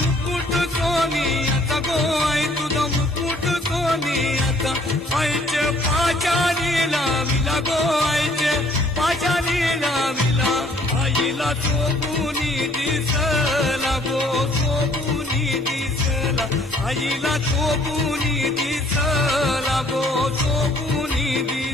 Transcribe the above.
मुकुट सोनियाचा गो आई तुझा मुकुट सोनियाचा आईचे पाचारी लाविला गो आईचे पाचारी लाविला आईला सोबुनी दिसला गो सोबुनी दिसला आईला सोबुनी दिसला गो सोबुनी दिसला